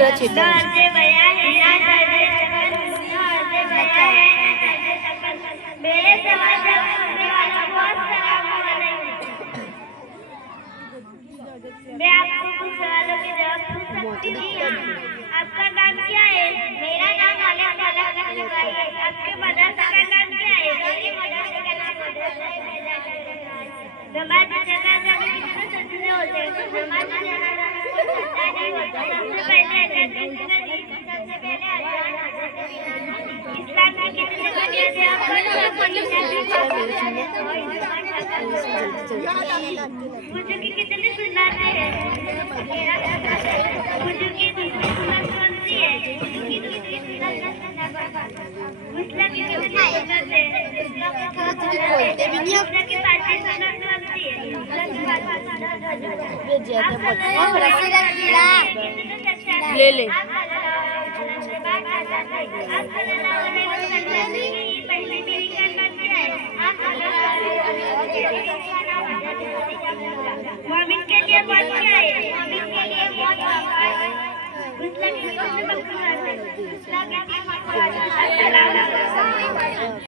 जरा छीटा मेरे सवाल जवाब करने वाला बहुत सारा होगा नहीं। मैं आपको कुछ सवालों के जवाब पूछ सकती हूँ? आपका नाम क्या है? मेरा नाम आलिया है। आपके मदरसा का नाम क्या है? मेरे मदरसे का नाम मदरसा नमाज जनाजा में कितने सजदे होते हैं? नमाज जनाजा में कोई सजदा नहीं होता। सबसे पहले अज़ान सबसे पहले अज़ान इस्लाम की कितनी बुनियादें आप वुज़ू की कितनी सुन्नतें हैं? वुज़ू की दूसरी सुन्नत कौन सी है? वुज़ू की दूसरी सुन्नत गुस्ला की कितनी सुन्नत है? गुस्ला की पांचवी सुन्नत कौन सी है? ले ले मोमिन के लिए मौत क्या है? मोमिन के लिए मौत गुस्ला की कौन सी मकरूह है? गुस्ला की